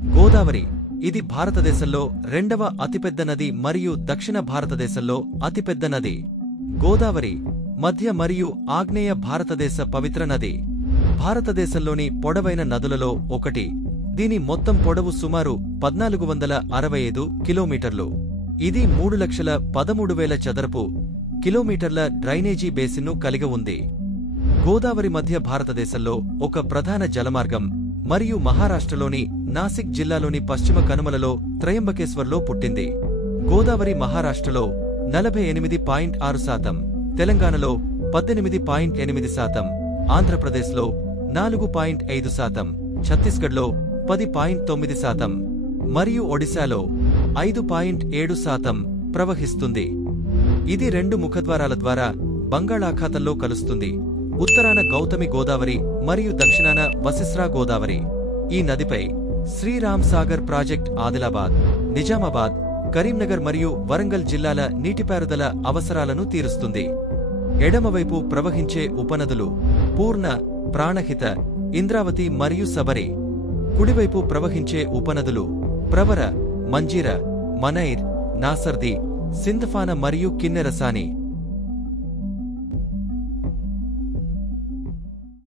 గోదావరి ఇది భారతదేశంలో రెండవ అతిపెద్ద నది మరియు దక్షిణ భారతదేశంలో అతిపెద్ద నది. గోదావరి మధ్య మరియు ఆగ్నేయ భారతదేశ పవిత్ర నది. భారతదేశంలోని పొడవైన నదులలో ఒకటి. దీని మొత్తం పొడవు సుమారు 1465 కిలోమీటర్లు. ఇది 3,13,000 చదరపు కిలోమీటర్ల డ్రైనేజీ బేసిన్ను కలిగి ఉంది. గోదావరి మధ్య భారతదేశంలో ఒక ప్రధాన జలమార్గం మరియు మహారాష్ట్రలోని నాసిక్ జిల్లాలోని పశ్చిమ కనుమలలో త్రయంబకేశ్వర్లో పుట్టింది. గోదావరి మహారాష్ట్రలో 48.6%, తెలంగాణలో 18.8%, ఆంధ్రప్రదేశ్లో 4.5%, ఛత్తీస్గఢ్లో 10.9% మరియు ఒడిశాలో 5.7% ప్రవహిస్తుంది. ఇది 2 ముఖద్వారాల ద్వారా బంగాళాఖాతంలో కలుస్తుంది. ఉత్తరాన గౌతమి గోదావరి మరియు దక్షిణాన వశిష్రా గోదావరి. ఈ నదిపై శ్రీరామ్ సాగర్ ప్రాజెక్ట్ ఆదిలాబాద్, నిజామాబాద్, కరీంనగర్ మరియు వరంగల్ జిల్లాల నీటిపారుదల అవసరాలను తీరుస్తుంది. ఎడమవైపు ప్రవహించే ఉపనదులు పూర్ణ, ప్రాణహిత, ఇంద్రావతి మరియు సబరి. కుడివైపు ప్రవహించే ఉపనదులు ప్రవర, మంజీర, మనైర్, నాసర్ది, సింధఫాన మరియు కిన్నెరసాని.